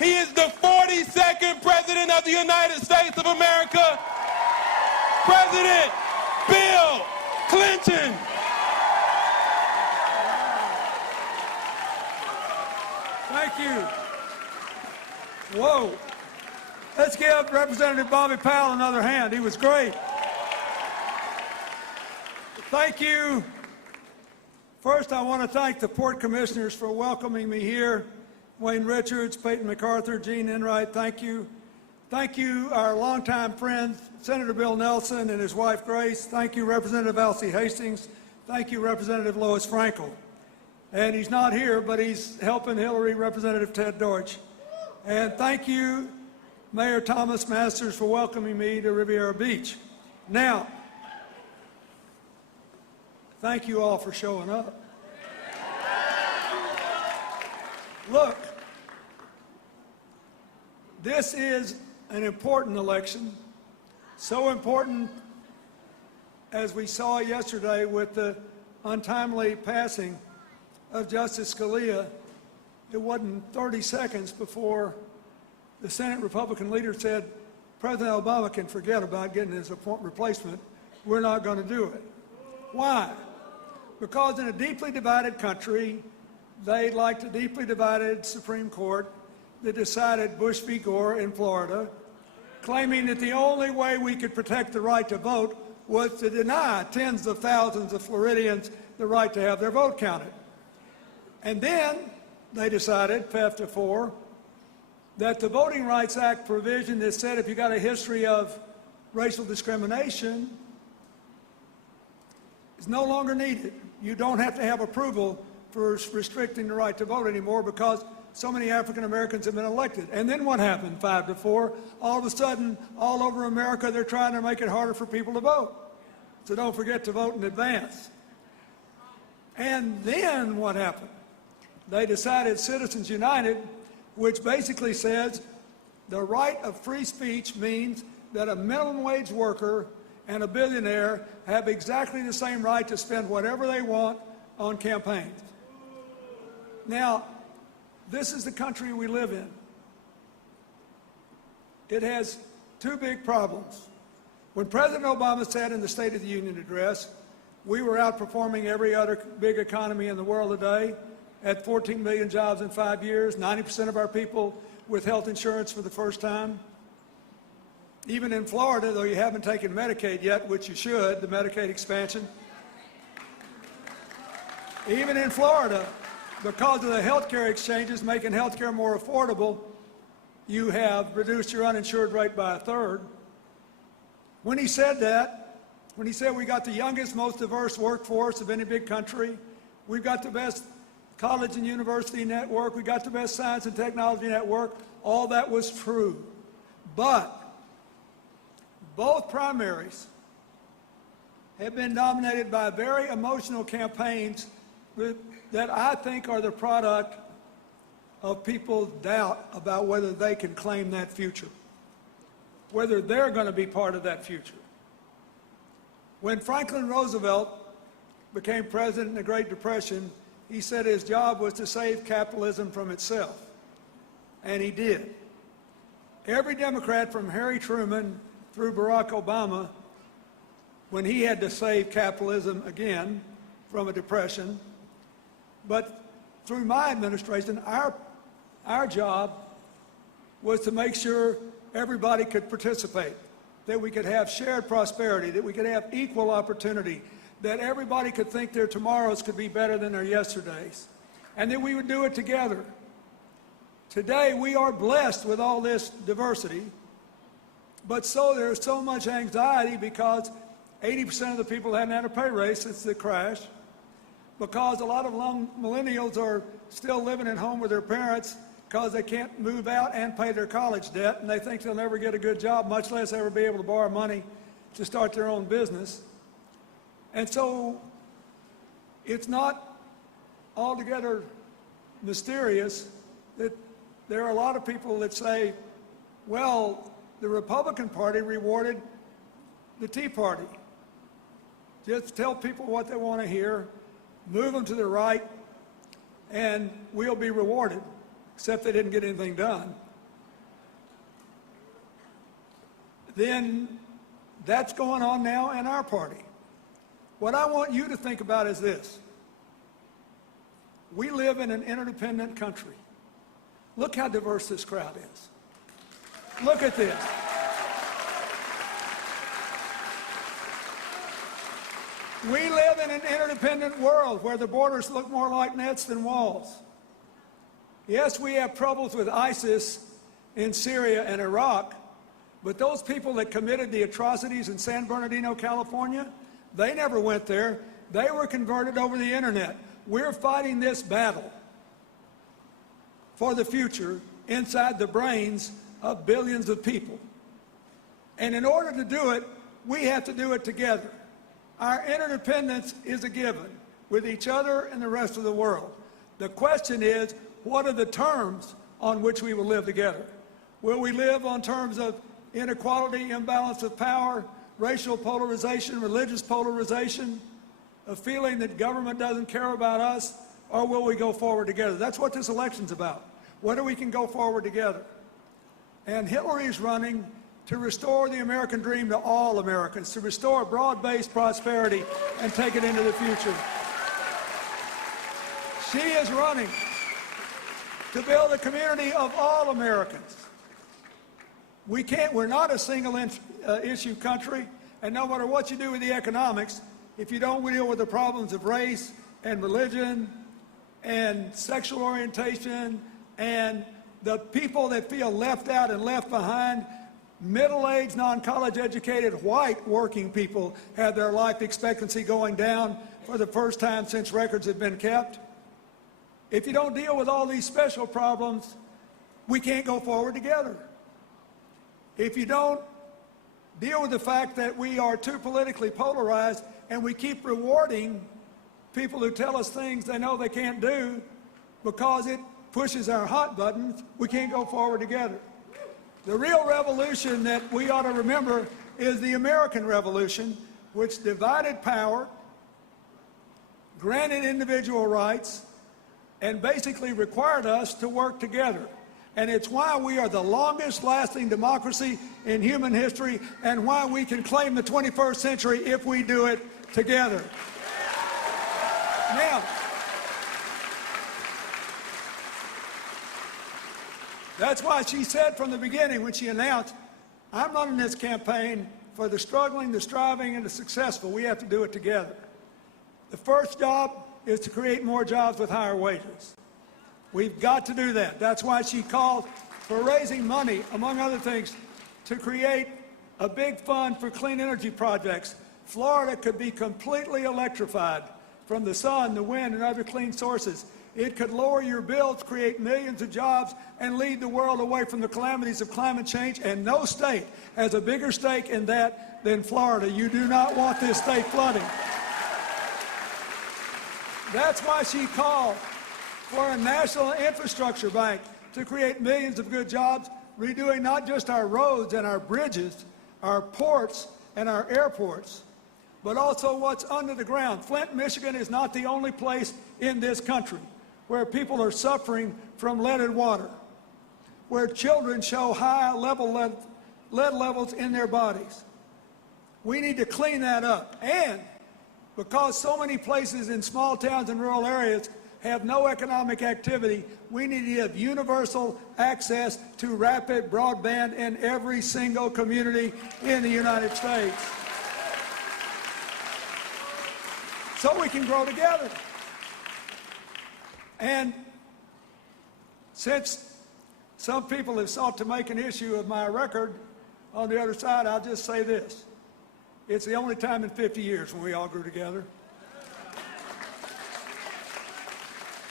He is the 42nd President of the United States of America. President Bill Clinton. Thank you. Whoa. Let's give Representative Bobby Powell another hand. He was great. Thank you. First, I want to thank the Port Commissioners for welcoming me here. Wayne Richards, Peyton MacArthur, Gene Enright, thank you. Thank you, our longtime friend, Senator Bill Nelson and his wife Grace. Thank you, Representative Alcee Hastings. Thank you, Representative Lois Frankel. And he's not here, but he's helping Hillary, Representative Ted Deutsch. And thank you, Mayor Thomas Masters, for welcoming me to Riviera Beach. Now, thank you all for showing up. Look, this is an important election, so important as we saw yesterday with the untimely passing of Justice Scalia. It wasn't 30 seconds before the Senate Republican leader said, President Obama can forget about getting his replacement. We're not going to do it. Why? Because in a deeply divided country, they liked a deeply divided Supreme Court that decided Bush v. Gore in Florida, claiming that the only way we could protect the right to vote was to deny tens of thousands of Floridians the right to have their vote counted. And then they decided, 5-4, that the Voting Rights Act provision that said if you got a history of racial discrimination is no longer needed. You don't have to have approval for restricting the right to vote anymore because so many African Americans have been elected. And then what happened, 5-4? All of a sudden, all over America, they're trying to make it harder for people to vote. So don't forget to vote in advance. And then what happened? They decided Citizens United, which basically says the right of free speech means that a minimum wage worker and a billionaire have exactly the same right to spend whatever they want on campaigns. Now, this is the country we live in. It has two big problems. When President Obama said in the State of the Union address, we were outperforming every other big economy in the world today, at 14 million jobs in 5 years, 90% of our people with health insurance for the first time. Even in Florida, though you haven't taken Medicaid yet, which you should, the Medicaid expansion. Even in Florida, because of the health care exchanges making health care more affordable, you have reduced your uninsured rate by 1/3. When he said that, when he said we got the youngest, most diverse workforce of any big country, we've got the best college and university network, we got the best science and technology network, all that was true. But both primaries have been dominated by very emotional campaigns that I think are the product of people's doubt about whether they can claim that future, whether they're going to be part of that future. When Franklin Roosevelt became president in the Great Depression, he said his job was to save capitalism from itself, and he did. Every Democrat from Harry Truman through Barack Obama, when he had to save capitalism again from a depression, but through my administration, our job was to make sure everybody could participate, that we could have shared prosperity, that we could have equal opportunity, that everybody could think their tomorrows could be better than their yesterdays, and that we would do it together. Today, we are blessed with all this diversity, but there's so much anxiety because 80% of the people haven't had a pay raise since the crash, because a lot of millennials are still living at home with their parents because they can't move out and pay their college debt, and they think they'll never get a good job, much less ever be able to borrow money to start their own business. And so it's not altogether mysterious that there are a lot of people that say, well, the Republican Party rewarded the Tea Party. Just tell people what they want to hear, move them to the right, and we'll be rewarded, except they didn't get anything done. then that's going on now in our party. What I want you to think about is this. We live in an interdependent country. Look how diverse this crowd is. Look at this. We live in an interdependent world where the borders look more like nets than walls. Yes, we have troubles with ISIS in Syria and Iraq, but those people that committed the atrocities in San Bernardino, California, they never went there. They were converted over the internet. We're fighting this battle for the future inside the brains of billions of people. And in order to do it, we have to do it together. Our interdependence is a given with each other and the rest of the world. The question is, what are the terms on which we will live together? Will we live on terms of inequality, imbalance of power, racial polarization, religious polarization, a feeling that government doesn't care about us, or will we go forward together? That's what this election's about. Whether we can go forward together. And Hillary's running to restore the American dream to all Americans, to restore broad-based prosperity and take it into the future. She is running to build a community of all Americans. We're not a single issue country, and no matter what you do with the economics, if you don't deal with the problems of race and religion and sexual orientation and the people that feel left out and left behind, middle-aged, non-college educated, white working people have their life expectancy going down for the first time since records have been kept. If you don't deal with all these special problems, we can't go forward together. If you don't deal with the fact that we are too politically polarized and we keep rewarding people who tell us things they know they can't do because it pushes our hot buttons, we can't go forward together. The real revolution that we ought to remember is the American Revolution, which divided power, granted individual rights, and basically required us to work together. And it's why we are the longest lasting democracy in human history and why we can claim the 21st century if we do it together. Now, that's why she said from the beginning when she announced, I'm running this campaign for the struggling, the striving, and the successful. We have to do it together. The first job is to create more jobs with higher wages. We've got to do that. That's why she called for raising money, among other things, to create a big fund for clean energy projects. Florida could be completely electrified from the sun, the wind, and other clean sources. It could lower your bills, create millions of jobs, and lead the world away from the calamities of climate change. And no state has a bigger stake in that than Florida. You do not want this state flooding. That's why she called for a national infrastructure bank to create millions of good jobs, redoing not just our roads and our bridges, our ports and our airports, but also what's under the ground. Flint, Michigan is not the only place in this country where people are suffering from leaded water, where children show high lead levels in their bodies. We need to clean that up. And because so many places in small towns and rural areas have no economic activity, we need to have universal access to rapid broadband in every single community in the United States. So we can grow together. And since some people have sought to make an issue of my record, on the other side, I'll just say this. It's the only time in 50 years when we all grew together.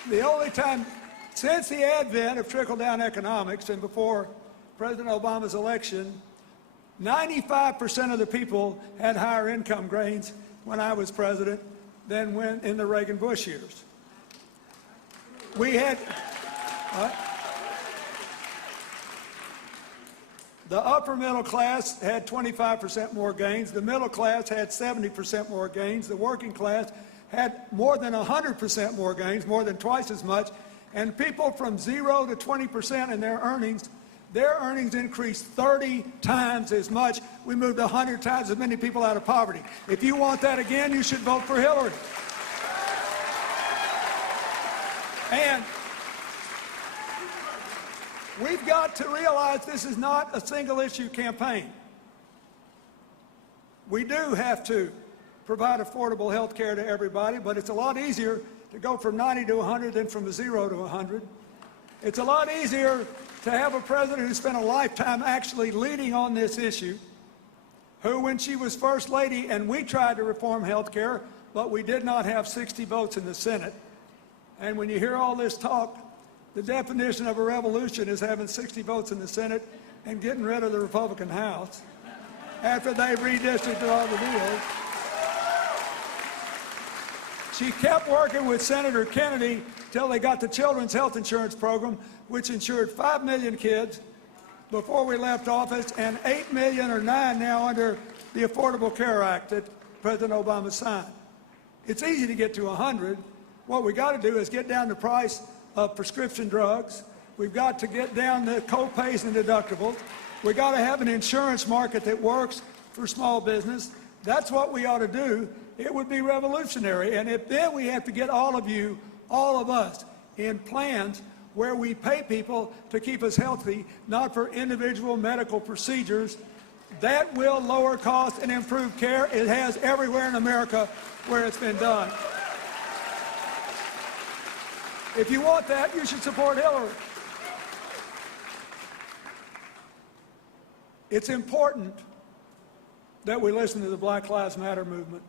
The only time since the advent of trickle-down economics and before President Obama's election, 95% of the people had higher income gains when I was president than when in the Reagan-Bush years. We had the upper middle class had 25% more gains. The middle class had 70% more gains. The working class had more than 100% more gains, more than twice as much. And people from 0 to 20% in their earnings Their earnings increased 30 times as much. We moved 100 times as many people out of poverty. If you want that again, you should vote for Hillary. And we've got to realize this is not a single issue campaign. We do have to provide affordable health care to everybody, but it's a lot easier to go from 90 to 100 than from 0 to 100. It's a lot easier to have a president who spent a lifetime actually leading on this issue, who, when she was First Lady, and we tried to reform health care, but we did not have 60 votes in the Senate. And when you hear all this talk, the definition of a revolution is having 60 votes in the Senate and getting rid of the Republican House after they redistricted all the deals. She kept working with Senator Kennedy till they got the Children's Health Insurance Program, which insured 5 million kids before we left office, and 8 million or 9 now under the Affordable Care Act that President Obama signed. It's easy to get to 100. What we got to do is get down the price of prescription drugs. We've got to get down the co-pays and deductibles. We've got to have an insurance market that works for small business. That's what we ought to do. It would be revolutionary. And if then we have to get all of you, all of us, in plans where we pay people to keep us healthy, not for individual medical procedures, that will lower costs and improve care. It has everywhere in America where it's been done. If you want that, you should support Hillary. It's important that we listen to the Black Lives Matter movement.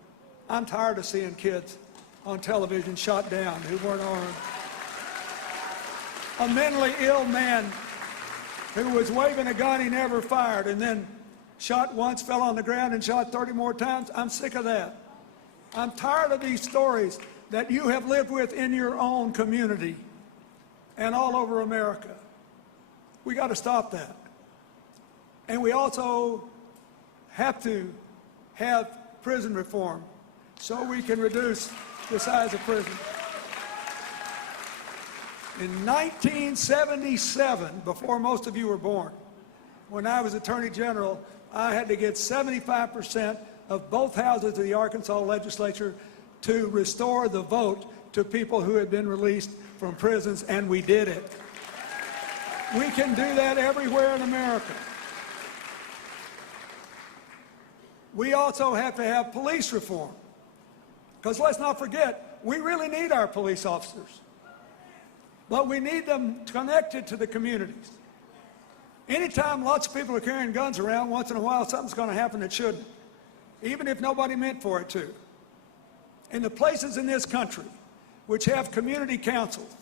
I'm tired of seeing kids on television shot down who weren't armed. A mentally ill man who was waving a gun he never fired and then shot once, fell on the ground, and shot 30 more times. I'm sick of that. I'm tired of these stories that you have lived with in your own community and all over America. We got to stop that. And we also have to have prison reform so we can reduce the size of prison. In 1977, before most of you were born, when I was Attorney General, I had to get 75% of both houses of the Arkansas legislature to restore the vote to people who had been released from prisons, and we did it. We can do that everywhere in America. We also have to have police reform, because let's not forget, we really need our police officers, but we need them connected to the communities. Anytime lots of people are carrying guns around, once in a while something's going to happen that shouldn't, even if nobody meant for it to. In the places in this country which have community councils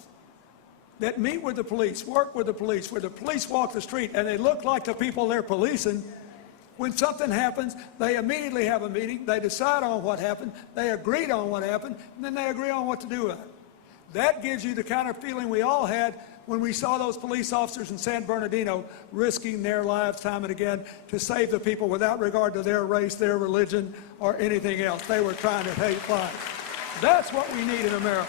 that meet with the police, work with the police, where the police walk the street and they look like the people they're policing, when something happens, they immediately have a meeting, they decide on what happened, they agreed on what happened, and then they agree on what to do with it. That gives you the kind of feeling we all had when we saw those police officers in San Bernardino risking their lives time and again to save the people without regard to their race, their religion, or anything else. They were trying to save lives. That's what we need in America.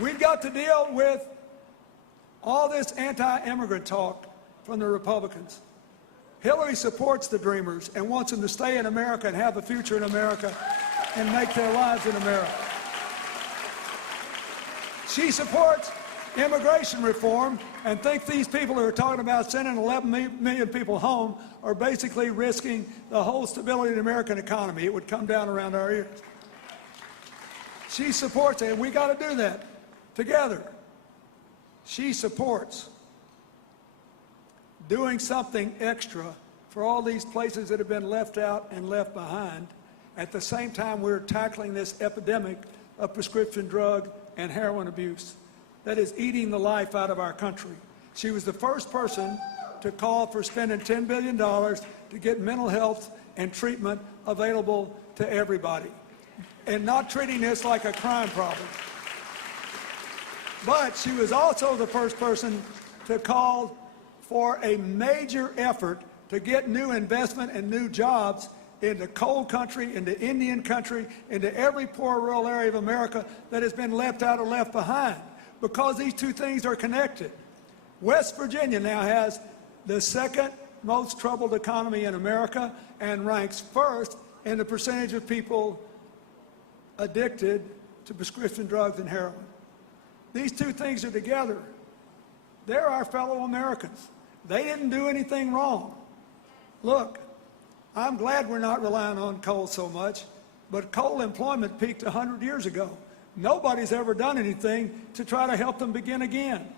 We've got to deal with all this anti-immigrant talk from the Republicans. Hillary supports the Dreamers and wants them to stay in America and have a future in America and make their lives in America. She supports immigration reform and thinks these people who are talking about sending 11 million people home are basically risking the whole stability of the American economy. It would come down around our ears. She supports it, and we got to do that together. She supports doing something extra for all these places that have been left out and left behind. At the same time, we're tackling this epidemic of prescription drug and heroin abuse that is eating the life out of our country. She was the first person to call for spending $10 billion to get mental health and treatment available to everybody, and not treating this like a crime problem. But she was also the first person to call for a major effort to get new investment and new jobs into coal country, into Indian country, into every poor rural area of America that has been left out or left behind. because these two things are connected. West Virginia now has the second most troubled economy in America and ranks first in the percentage of people addicted to prescription drugs and heroin. These two things are together. They're our fellow Americans. They didn't do anything wrong. Look, I'm glad we're not relying on coal so much, but coal employment peaked 100 years ago. Nobody's ever done anything to try to help them begin again.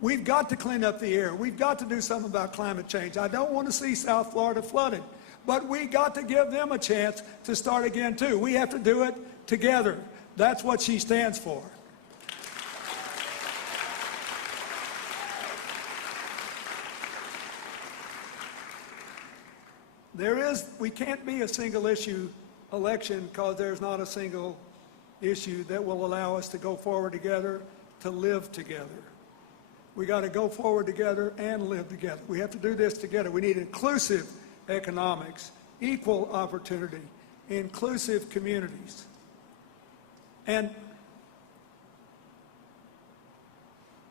We've got to clean up the air. We've got to do something about climate change. I don't want to see South Florida flooded, but we got to give them a chance to start again too. We have to do it together. That's what she stands for. We can't be a single issue election because there's not a single issue that will allow us to go forward together, to live together. We got to go forward together and live together. We have to do this together. We need inclusive economics, equal opportunity, inclusive communities. And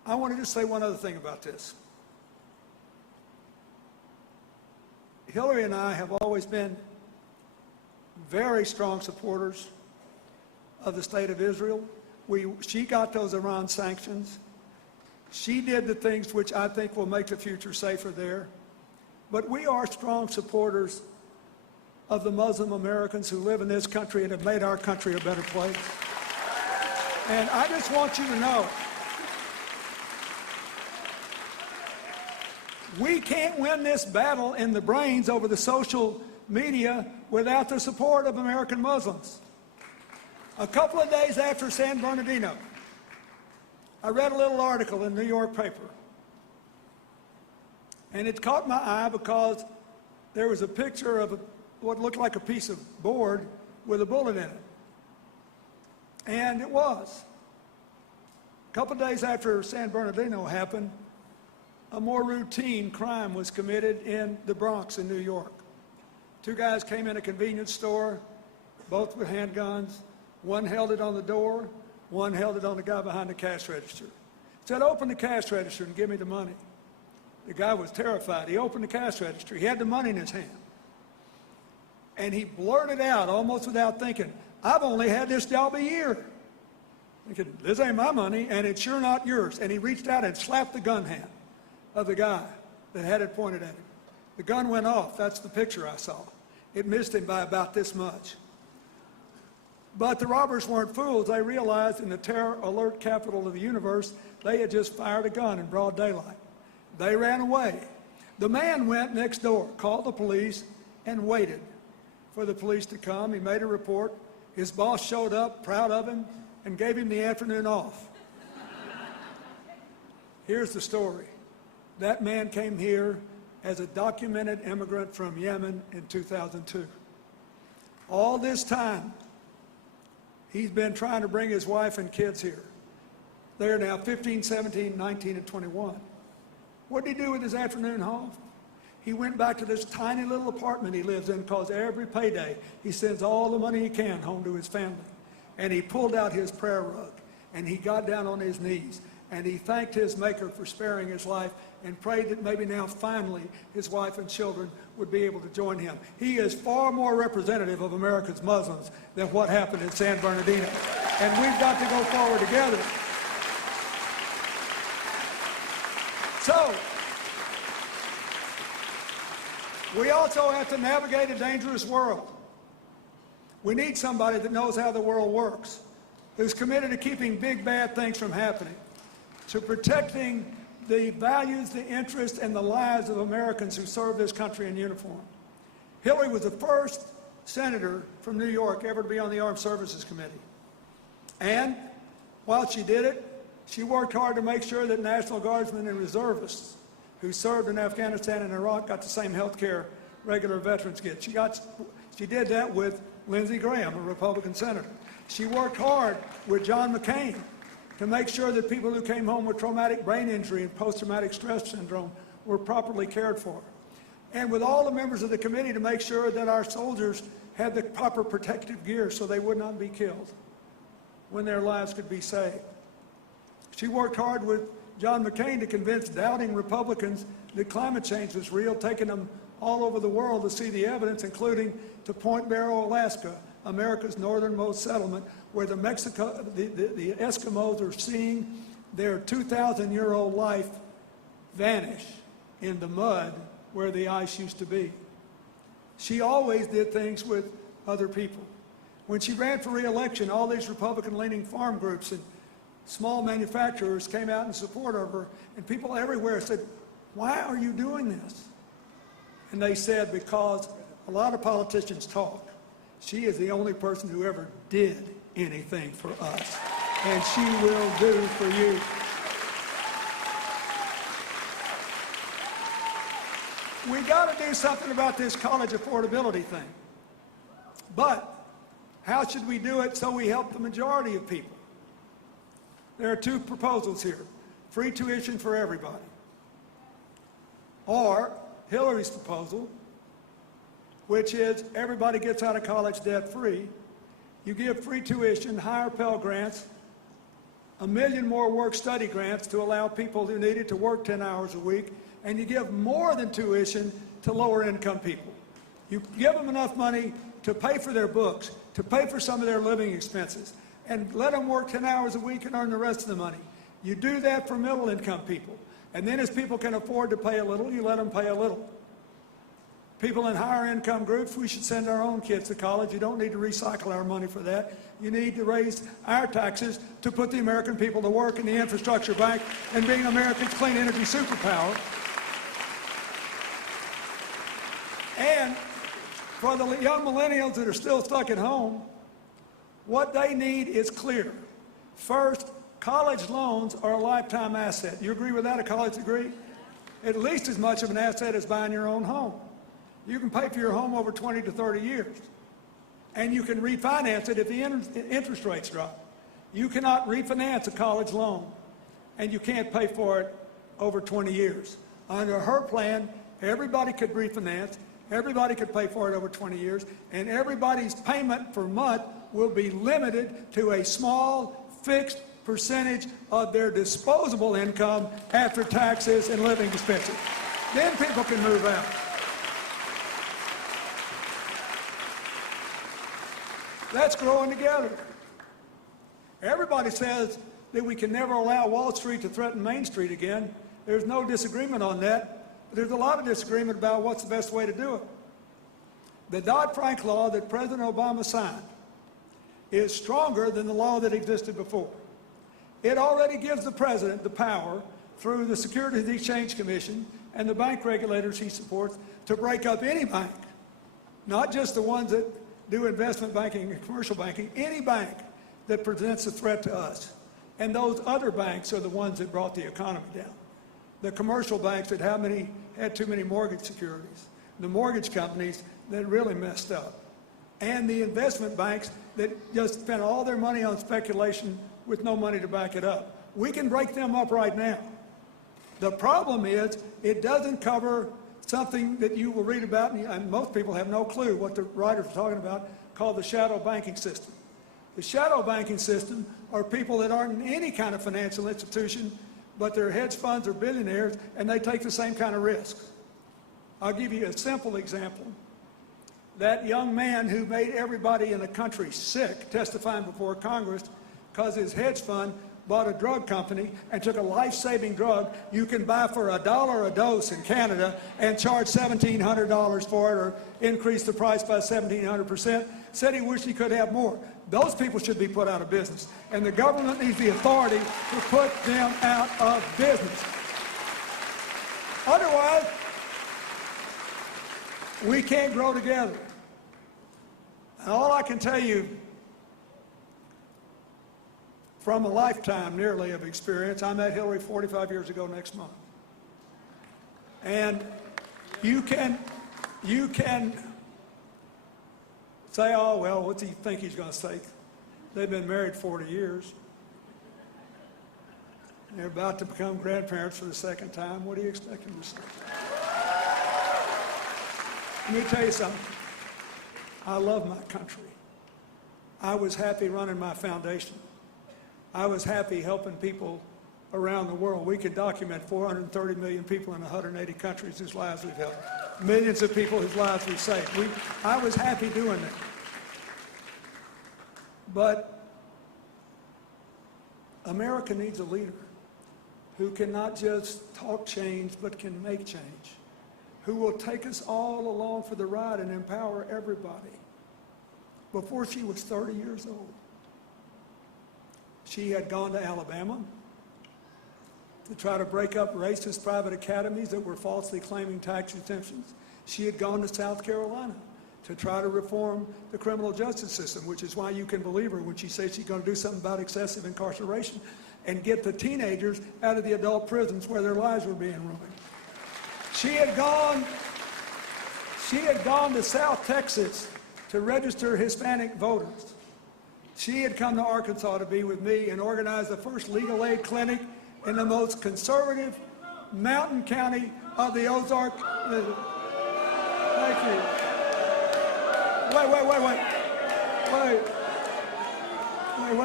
I wanted to say one other thing about this. Hillary and I have always been very strong supporters of the state of Israel. She got those Iran sanctions. She did the things which I think will make the future safer there. But we are strong supporters of the Muslim Americans who live in this country and have made our country a better place. And I just want you to know, we can't win this battle in the brains over the social media without the support of American Muslims. A couple of days after San Bernardino, I read a little article in the New York paper. And it caught my eye because there was a picture of what looked like a piece of board with a bullet in it. And it was. A couple of days after San Bernardino happened, a more routine crime was committed in the Bronx in New York. Two guys came in a convenience store, both with handguns. One held it on the door, one held it on the guy behind the cash register. Said, "Open the cash register and give me the money." The guy was terrified. He opened the cash register. He had the money in his hand. And he blurted out, almost without thinking, "I've only had this job a year." Thinking, "This ain't my money, and it's sure not yours." And he reached out and slapped the gun hand of the guy that had it pointed at him. The gun went off. That's the picture I saw. It missed him by about this much. But the robbers weren't fools. They realized in the terror alert capital of the universe, they had just fired a gun in broad daylight. They ran away. The man went next door, called the police, and waited for the police to come. He made a report. His boss showed up, proud of him, and gave him the afternoon off. Here's the story. That man came here as a documented immigrant from Yemen in 2002. All this time, he's been trying to bring his wife and kids here. They're now 15, 17, 19, and 21. What did he do with his afternoon home? He went back to this tiny little apartment he lives in because every payday he sends all the money he can home to his family. And he pulled out his prayer rug and he got down on his knees and he thanked his Maker for sparing his life and prayed that maybe now finally his wife and children would be able to join him. He is far more representative of America's Muslims than what happened in San Bernardino. And we've got to go forward together. So, we also have to navigate a dangerous world. We need somebody that knows how the world works, who's committed to keeping big bad things from happening, to protecting the values, the interests, and the lives of Americans who serve this country in uniform. Hillary was the first senator from New York ever to be on the Armed Services Committee. And while she did it, she worked hard to make sure that National Guardsmen and reservists who served in Afghanistan and Iraq got the same health care regular veterans get. She did that with Lindsey Graham, a Republican senator. She worked hard with John McCain to make sure that people who came home with traumatic brain injury and post-traumatic stress syndrome were properly cared for. And with all the members of the committee to make sure that our soldiers had the proper protective gear so they would not be killed when their lives could be saved. She worked hard with John McCain to convince doubting Republicans that climate change was real, taking them all over the world to see the evidence, including to Point Barrow, Alaska, America's northernmost settlement, where the Eskimos are seeing their 2,000-year-old life vanish in the mud where the ice used to be. She always did things with other people. When she ran for re-election, all these Republican-leaning farm groups and small manufacturers came out in support of her, and people everywhere said, "Why are you doing this?" And they said, because a lot of politicians talk. She is the only person who ever did anything for us, and she will do for you. We got to do something about this college affordability thing. But how should we do it so we help the majority of people? There are two proposals here: free tuition for everybody, or Hillary's proposal, which is everybody gets out of college debt-free. You give free tuition, higher Pell Grants, 1 million more work-study grants to allow people who need it to work 10 hours a week, and you give more than tuition to lower-income people. You give them enough money to pay for their books, to pay for some of their living expenses, and let them work 10 hours a week and earn the rest of the money. You do that for middle-income people. And then as people can afford to pay a little, you let them pay a little. People in higher income groups, we should send our own kids to college. You don't need to recycle our money for that. You need to raise our taxes to put the American people to work in the infrastructure bank and being America's clean energy superpower. And for the young millennials that are still stuck at home, what they need is clear. First, college loans are a lifetime asset. You agree with that, a college degree? At least as much of an asset as buying your own home. You can pay for your home over 20 to 30 years. And you can refinance it if the interest rates drop. You cannot refinance a college loan, and you can't pay for it over 20 years. Under her plan, everybody could refinance, everybody could pay for it over 20 years, and everybody's payment per month will be limited to a small, fixed percentage of their disposable income after taxes and living expenses. Then people can move out. That's growing together. Everybody says that we can never allow Wall Street to threaten Main Street again. There's no disagreement on that. But there's a lot of disagreement about what's the best way to do it. The Dodd-Frank law that President Obama signed is stronger than the law that existed before. It already gives the president the power, through the Securities and Exchange Commission and the bank regulators he supports, to break up any bank, not just the ones that do investment banking and commercial banking, any bank that presents a threat to us. And those other banks are the ones that brought the economy down. The commercial banks that had too many mortgage securities, the mortgage companies that really messed up, and the investment banks that just spent all their money on speculation with no money to back it up. We can break them up right now. The problem is it doesn't cover something that you will read about, and most people have no clue what the writers are talking about, called the shadow banking system. The shadow banking system are people that aren't in any kind of financial institution, but they're hedge funds or billionaires, and they take the same kind of risks. I'll give you a simple example. That young man who made everybody in the country sick, testifying before Congress, because his hedge fund bought a drug company and took a life-saving drug you can buy for $1 a dose in Canada and charge $1,700 for it, or increase the price by 1,700%, said he wished he could have more. Those people should be put out of business, and the government needs the authority to put them out of business. Otherwise, we can't grow together. And all I can tell you, from a lifetime nearly of experience, I met Hillary 45 years ago next month. And you can say, oh, well, what do you think he's going to say? They've been married 40 years. They're about to become grandparents for the second time. What do you expect them to say? Let me tell you something. I love my country. I was happy running my foundation. I was happy helping people around the world. We can document 430 million people in 180 countries whose lives we've helped. Millions of people whose lives we've saved. I was happy doing that. But America needs a leader who can not just talk change, but can make change, who will take us all along for the ride and empower everybody. Before she was 30 years old, she had gone to Alabama to try to break up racist private academies that were falsely claiming tax exemptions. She had gone to South Carolina to try to reform the criminal justice system, which is why you can believe her when she says she's going to do something about excessive incarceration and get the teenagers out of the adult prisons where their lives were being ruined. She had gone to South Texas to register Hispanic voters. She had come to Arkansas to be with me and organize the first legal aid clinic in the most conservative mountain county of the Ozark. Thank you.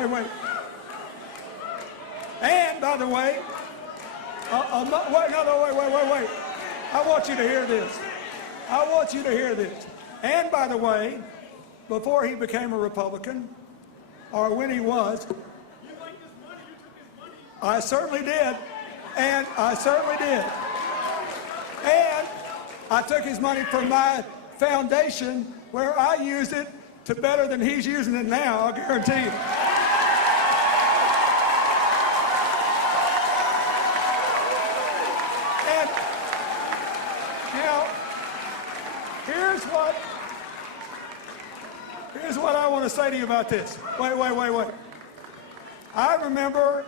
Wait. And by the way, wait. I want you to hear this. And by the way, before he became a Republican, or when he was, I certainly did. And I took his money from my foundation where I used it to better than he's using it now, I'll guarantee you. And now, here's what I want to say to you about this. Wait. I remember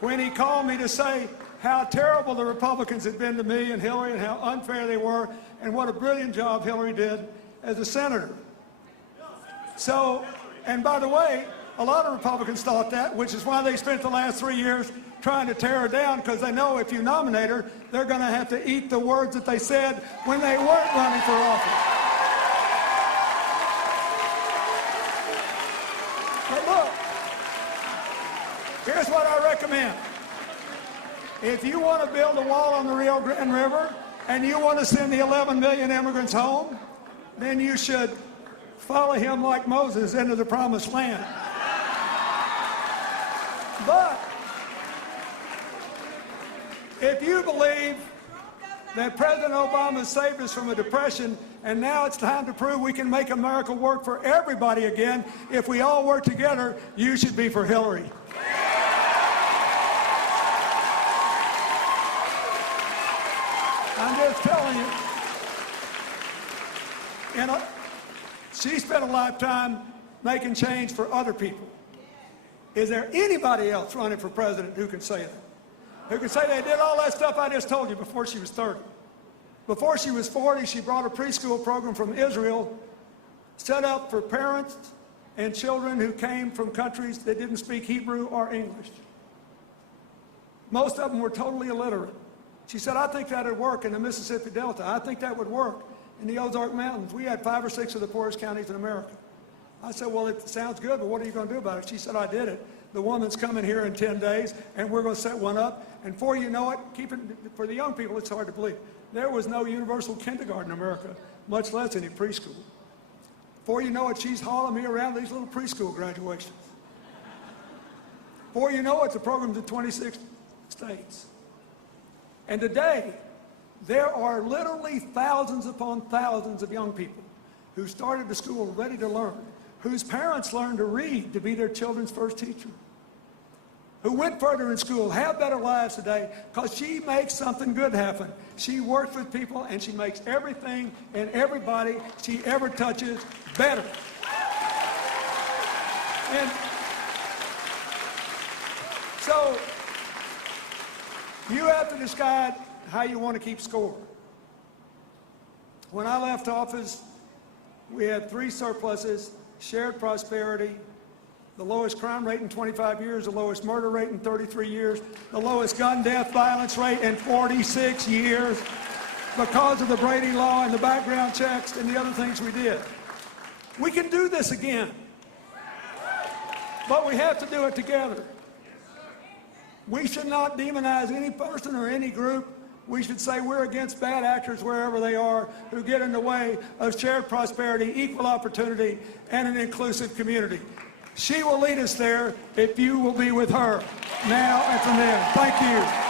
when he called me to say how terrible the Republicans had been to me and Hillary and how unfair they were and what a brilliant job Hillary did as a senator. So, and by the way, a lot of Republicans thought that, which is why they spent the last 3 years trying to tear her down, because they know if you nominate her, they're going to have to eat the words that they said when they weren't running for office. But look, here's what I recommend. If you want to build a wall on the Rio Grande River and you want to send the 11 million immigrants home, then you should follow him like Moses into the promised land. But if you believe that President Obama saved us from a depression and now it's time to prove we can make America work for everybody again, if we all work together, you should be for Hillary. I'm just telling you, she spent a lifetime making change for other people. Is there anybody else running for president who can say that? Who can say they did all that stuff I just told you before she was 30? Before she was 40, she brought a preschool program from Israel, set up for parents and children who came from countries that didn't speak Hebrew or English. Most of them were totally illiterate. She said, I think that would work in the Mississippi Delta. I think that would work in the Ozark Mountains. We had 5 or 6 of the poorest counties in America. I said, well, it sounds good, but what are you going to do about it? She said, I did it. The woman's coming here in 10 days, and we're going to set one up. And before you know it, for the young people, it's hard to believe. There was no universal kindergarten in America, much less any preschool. Before you know it, she's hauling me around these little preschool graduations. Before you know it, the program's in 26 states. And today, there are literally thousands upon thousands of young people who started the school ready to learn, whose parents learned to read to be their children's first teacher, who went further in school, have better lives today, because she makes something good happen. She works with people, and she makes everything and everybody she ever touches better. And so, you have to decide how you want to keep score. When I left office, we had 3 surpluses: shared prosperity, the lowest crime rate in 25 years, the lowest murder rate in 33 years, the lowest gun death violence rate in 46 years, because of the Brady Law and the background checks and the other things we did. We can do this again, but we have to do it together. We should not demonize any person or any group. We should say we're against bad actors wherever they are who get in the way of shared prosperity, equal opportunity, and an inclusive community. She will lead us there if you will be with her now and from then. Thank you.